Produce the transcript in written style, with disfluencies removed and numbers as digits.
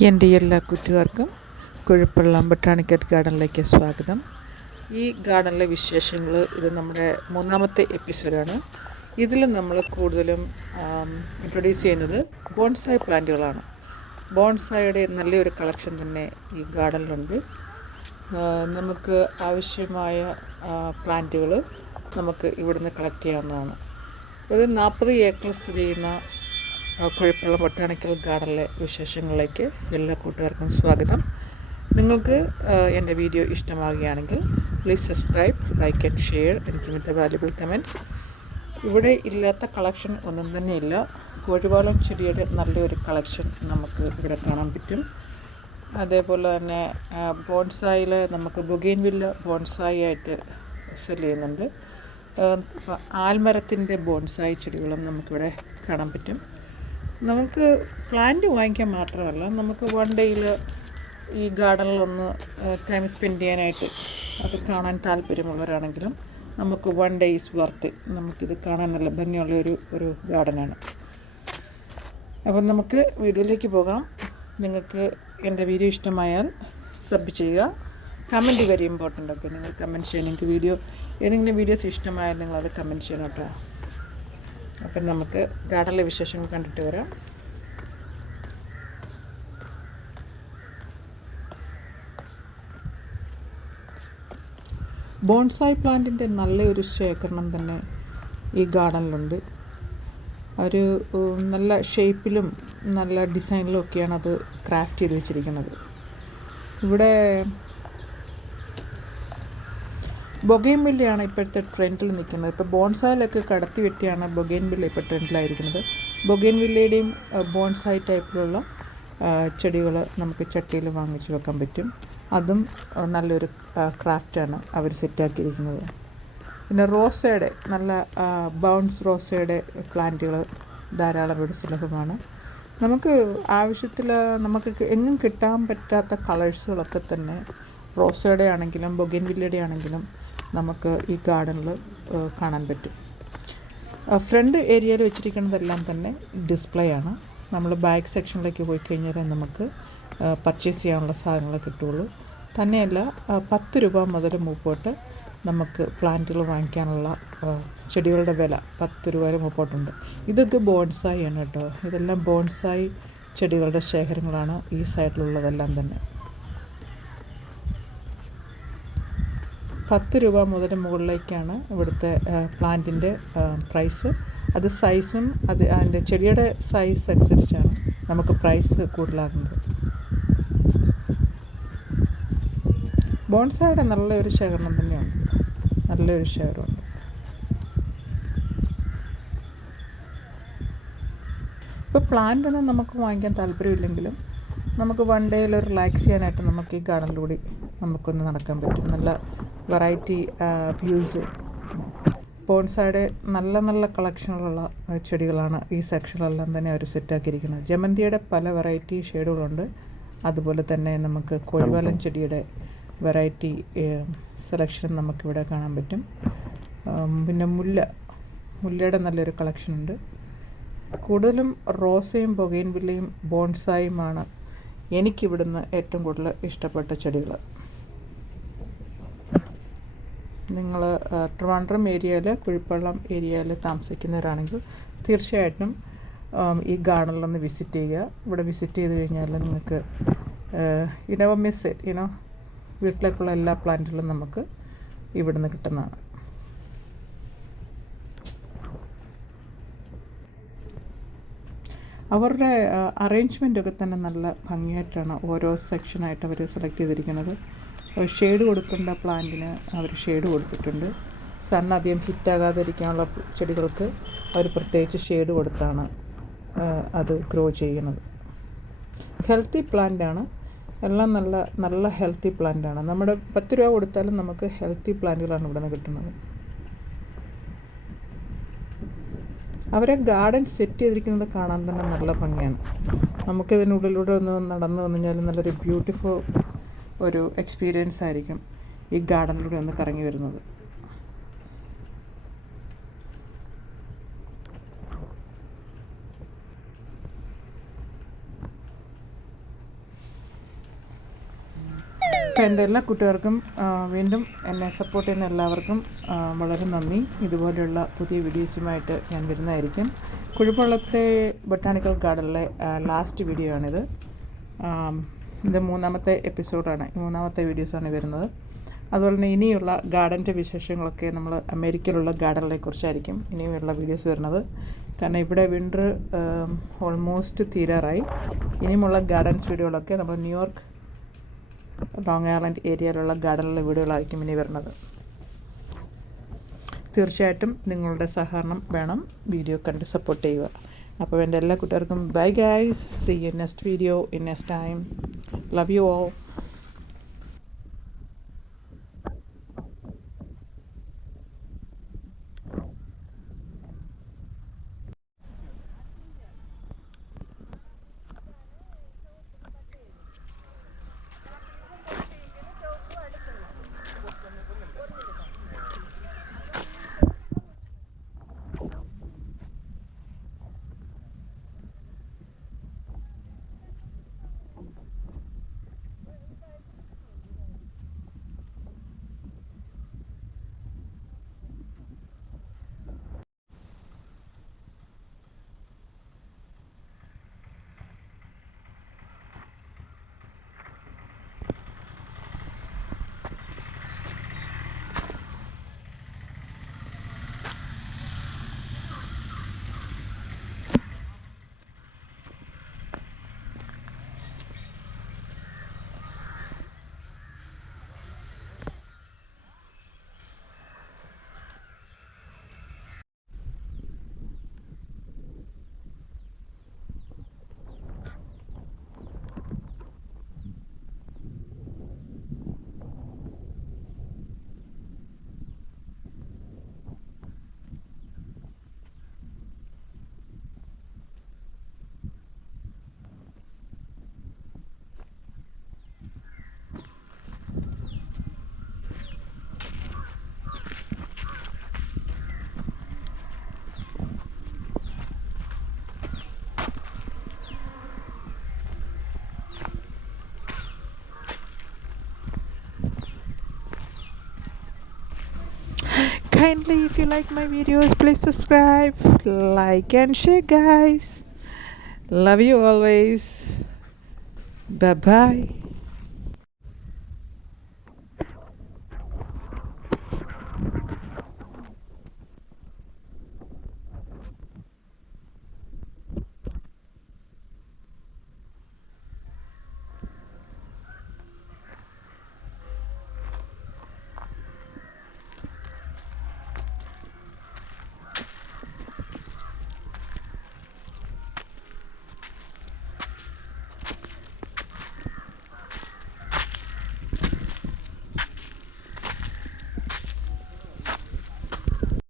എൻ്റെ എല്ലാ കൂട്ടുകാർക്കും കുഴപ്പള്ളം ബൊട്ടാണിക്കൽ ഗാർഡനിലേക്ക് സ്വാഗതം. ഈ ഗാർഡനിലെ വിശേഷങ്ങൾ ഇത് നമ്മുടെ മൂന്നാമത്തെ എപ്പിസോഡാണ്. ഇതിൽ നമ്മൾ കൂടുതലും ഇൻട്രൊഡ്യൂസ് ചെയ്യുന്നത് ബോൺസായി പ്ലാന്റുകളാണ്. ബോൺസായിയുടെ നല്ലൊരു കളക്ഷൻ തന്നെ ഈ ഗാർഡനിലുണ്ട്. നമുക്ക് ആവശ്യമായ പ്ലാന്റുകൾ നമുക്ക് ഇവിടുന്ന് കളക്ട് ചെയ്യാവുന്നതാണ്. ഒരു 40 ഏക്കർ സ്ഥിതി ചെയ്യുന്ന കുഴപ്പമുള്ള ബൊട്ടാണിക്കൽ ഗാർഡനിലെ വിശേഷങ്ങളിലേക്ക് എല്ലാ കൂട്ടുകാർക്കും സ്വാഗതം. നിങ്ങൾക്ക് എൻ്റെ വീഡിയോ ഇഷ്ടമാകുകയാണെങ്കിൽ please subscribe, like and share and give the valuable comments. ഇവിടെ ഇല്ലാത്ത കളക്ഷൻ ഒന്നും തന്നെ ഇല്ല. കോഴിവാലൻ ചെടിയുടെ നല്ലൊരു കളക്ഷൻ നമുക്ക് ഇവിടെ കാണാൻ പറ്റും. അതേപോലെ തന്നെ ബോൺസായിൽ നമുക്ക് ബൊഗെയിൻവില്ല ബോൺസായി ആയിട്ട് സെല് ചെയ്യുന്നുണ്ട്. ആൽമരത്തിൻ്റെ ബോൺസായി ചെടികളും നമുക്കിവിടെ കാണാൻ പറ്റും. നമുക്ക് പ്ലാന്റ് വാങ്ങിക്കാൻ മാത്രമല്ല, നമുക്ക് വൺ ഡേയിൽ ഈ ഗാർഡനിലൊന്ന് ടൈം സ്പെൻഡ് ചെയ്യാനായിട്ട് അത് കാണാൻ താല്പര്യമുള്ളവരാണെങ്കിലും നമുക്ക് 1 day ഈസ് വർത്ത്. നമുക്കിത് കാണാൻ നല്ല ഭംഗിയുള്ള ഒരു ഗാർഡനാണ്. അപ്പം നമുക്ക് വീഡിയോയിലേക്ക് പോകാം. നിങ്ങൾക്ക് എൻ്റെ വീഡിയോ ഇഷ്ടമായാൽ സബ് ചെയ്യുക. Comment very important. ഒക്കെ നിങ്ങൾ കമൻറ്റ് ചെയ്യാൻ, നിങ്ങൾക്ക് ഏതെങ്കിലും വീഡിയോസ് ഇഷ്ടമായാൽ നിങ്ങളത് കമൻറ്റ് ചെയ്യണം കേട്ടോ. അപ്പം നമുക്ക് ഗാർഡനിലെ വിശേഷങ്ങൾ കണ്ടിട്ട് വരാം. ബോൺസായി പ്ലാന്റിൻ്റെ നല്ലൊരു ശേഖരണം തന്നെ ഈ ഗാർഡനിലുണ്ട്. ഒരു നല്ല ഷേപ്പിലും നല്ല ഡിസൈനിലും ഒക്കെയാണ് അത് ക്രാഫ്റ്റ് ചെയ്ത് വെച്ചിരിക്കുന്നത്. ഇവിടെ ബൊഗെയിൻവില്ലയാണ് ഇപ്പോഴത്തെ ട്രെൻഡിൽ നിൽക്കുന്നത്. ഇപ്പോൾ ബോൺസായിലൊക്കെ കടത്തി വെട്ടിയാണ് ബൊഗെയിൻവില്ല ഇപ്പോൾ ട്രെൻഡിലായിരിക്കുന്നത്. ബൊഗെയിൻവില്ലയുടെയും ബോൺസായി ടൈപ്പിലുള്ള ചെടികൾ നമുക്ക് ചട്ടിയിൽ വാങ്ങിച്ച് വെക്കാൻ പറ്റും. അതും നല്ലൊരു ക്രാഫ്റ്റാണ് അവർ സെറ്റാക്കിയിരിക്കുന്നത്. പിന്നെ റോസയുടെ നല്ല ബൗൺസ് റോസയുടെ പ്ലാന്റുകൾ ധാരാളം ഇവിടെ സുലഭമാണ്. നമുക്ക് ആവശ്യത്തിൽ നമുക്ക് എങ്ങും കിട്ടാൻ പറ്റാത്ത കളേഴ്സുകളൊക്കെ തന്നെ റോസയുടെ ആണെങ്കിലും ബൊഗെയിൻവില്ലയുടെ ആണെങ്കിലും നമുക്ക് ഈ ഗാർഡനിൽ കാണാൻ പറ്റും. ഫ്രണ്ട് ഏരിയയിൽ വെച്ചിരിക്കുന്നതെല്ലാം തന്നെ ഡിസ്പ്ലേ ആണ്. നമ്മൾ ബാക്ക് സെക്ഷനിലേക്ക് പോയി കഴിഞ്ഞാൽ നമുക്ക് പർച്ചേസ് ചെയ്യാനുള്ള സാധനങ്ങൾ കിട്ടുകയുള്ളൂ. തന്നെയല്ല 10 രൂപ മുതൽ മുമ്പോട്ട് നമുക്ക് പ്ലാന്റുകൾ വാങ്ങിക്കാനുള്ള ചെടികളുടെ വില 10 രൂപ വരെ മുമ്പോട്ടുണ്ട്. ഇതൊക്കെ ബോൺസായി ആണ് കേട്ടോ. ഇതെല്ലാം ബോൺസായി ചെടികളുടെ ശേഖരങ്ങളാണ് ഈ സൈഡിലുള്ളതെല്ലാം തന്നെ. 10 രൂപ മുതൽ മുകളിലേക്കാണ് ഇവിടുത്തെ പ്ലാന്റിൻ്റെ പ്രൈസ്. അത് സൈസും അതിൻ്റെ ചെടിയുടെ സൈസ് അനുസരിച്ചാണ് നമുക്ക് പ്രൈസ് കൂടുതലാകുന്നത്. ബോൺസായുടെ നല്ലൊരു ശേഖരണം തന്നെയാണ്, നല്ലൊരു ശേഖരമുണ്ട്. ഇപ്പോൾ പ്ലാന്റൊന്നും നമുക്ക് വാങ്ങിക്കാൻ താല്പര്യമില്ലെങ്കിലും നമുക്ക് 1 ഡേയിൽ റിലാക്സ് ചെയ്യാനായിട്ട് നമുക്ക് ഈ ഗാർഡനിലൂടെ നമുക്കൊന്ന് നടക്കാൻ പറ്റും. നല്ല വെറൈറ്റി വ്യൂസ്. ബോൺസായുടെ നല്ല കളക്ഷനുകളുള്ള ചെടികളാണ് ഈ സെക്ഷനിലെല്ലാം തന്നെ അവർ സെറ്റാക്കിയിരിക്കുന്നത്. ജമന്തിയുടെ പല വെറൈറ്റി ഷെയ്ഡുകളുണ്ട്. അതുപോലെ തന്നെ നമുക്ക് കോഴിവാലൻ ചെടിയുടെ വെറൈറ്റി സെലക്ഷൻ നമുക്കിവിടെ കാണാൻ പറ്റും. പിന്നെ മുല്ലയുടെ നല്ലൊരു കളക്ഷനുണ്ട്. കൂടുതലും റോസയും ബൊഗെയിൻവില്ലയും ബോൺസായുമാണ് എനിക്കിവിടുന്ന് ഏറ്റവും കൂടുതൽ ഇഷ്ടപ്പെട്ട ചെടികൾ. നിങ്ങൾ ട്രിവാൻഡ്രം ഏരിയയിൽ, കുഴിപ്പള്ളം ഏരിയയിൽ താമസിക്കുന്നവരാണെങ്കിൽ തീർച്ചയായിട്ടും ഈ ഗാർഡനിലൊന്ന് വിസിറ്റ് ചെയ്യുക. ഇവിടെ വിസിറ്റ് ചെയ്ത് കഴിഞ്ഞാൽ നിങ്ങൾക്ക് നെവർ മിസ് ഇറ്റ്. വീട്ടിലേക്കുള്ള എല്ലാ പ്ലാന്റുകളും നമുക്ക് ഇവിടുന്ന് കിട്ടുന്നതാണ്. അവരുടെ അറേഞ്ച്മെൻറ്റൊക്കെ തന്നെ നല്ല ഭംഗിയായിട്ടാണ് ഓരോ സെക്ഷനായിട്ട് അവർ സെലക്ട് ചെയ്തിരിക്കുന്നത്. ഷെയ്ഡ് കൊടുക്കേണ്ട പ്ലാന്റിന് അവർ ഷെയ്ഡ് കൊടുത്തിട്ടുണ്ട്. സൺ അധികം ഹിറ്റാകാതിരിക്കാനുള്ള ചെടികൾക്ക് അവർ പ്രത്യേകിച്ച് ഷെയ്ഡ് കൊടുത്താണ് അത് ഗ്രോ ചെയ്യുന്നത്. ഹെൽത്തി പ്ലാന്റാണ് എല്ലാം, നല്ല ഹെൽത്തി പ്ലാന്റാണ്. നമ്മുടെ 10 രൂപ കൊടുത്താലും നമുക്ക് ഹെൽത്തി പ്ലാന്റുകളാണ് ഇവിടെ നിന്ന് കിട്ടുന്നത്. അവരെ ഗാർഡൻ സെറ്റ് ചെയ്തിരിക്കുന്നത് കാണാൻ തന്നെ നല്ല ഭംഗിയാണ്. നമുക്കിതിനുള്ളിലൂടെ ഒന്ന് നടന്നു വന്നു കഴിഞ്ഞാൽ നല്ലൊരു ബ്യൂട്ടിഫുൾ ഒരു എക്സ്പീരിയൻസ് ആയിരിക്കും ഈ ഗാർഡനിലൂടെ ഒന്ന് കറങ്ങി വരുന്നത്. അപ്പോൾ എൻ്റെ എല്ലാ കൂട്ടുകാർക്കും വീണ്ടും എന്നെ സപ്പോർട്ട് ചെയ്യുന്ന എല്ലാവർക്കും വളരെ നന്ദി. ഇതുപോലെയുള്ള പുതിയ വീഡിയോസുമായിട്ട് ഞാൻ വരുന്നതായിരിക്കും. കുഴിപ്പള്ളത്തെ ബൊട്ടാണിക്കൽ ഗാർഡനിലെ ലാസ്റ്റ് വീഡിയോ ആണിത്. ഇത് 3ാമത്തെ എപ്പിസോഡാണ്, 3ാമത്തെ വീഡിയോസാണ് വരുന്നത്. അതുപോലെ തന്നെ ഇനിയുള്ള ഗാർഡൻ്റെ വിശേഷങ്ങളൊക്കെ നമ്മൾ അമേരിക്കയിലുള്ള ഗാർഡനിലെ കുറിച്ചായിരിക്കും ഇനിയുള്ള വീഡിയോസ് വരുന്നത്. കാരണം ഇവിടെ വിൻ്റർ ഓൾമോസ്റ്റ് തീരാറായി. ഇനിയുമുള്ള ഗാർഡൻസ് വീഡിയോകളൊക്കെ നമ്മൾ ന്യൂയോർക്ക്, ലോങ് ഐലൻഡ് ഏരിയയിലുള്ള ഗാർഡനിലെ വീഡിയോകളായിരിക്കും ഇനി വരുന്നത്. തീർച്ചയായിട്ടും നിങ്ങളുടെ സഹകരണം വേണം, വീഡിയോ കണ്ട് സപ്പോർട്ട് ചെയ്യുക. അപ്പോൾ എൻ്റെ എല്ലാ കൂട്ടുകാർക്കും bye guys, see you next video in next time. Love you all. Kindly, if you like my videos, please subscribe, like and share guys. Love you always. Bye bye.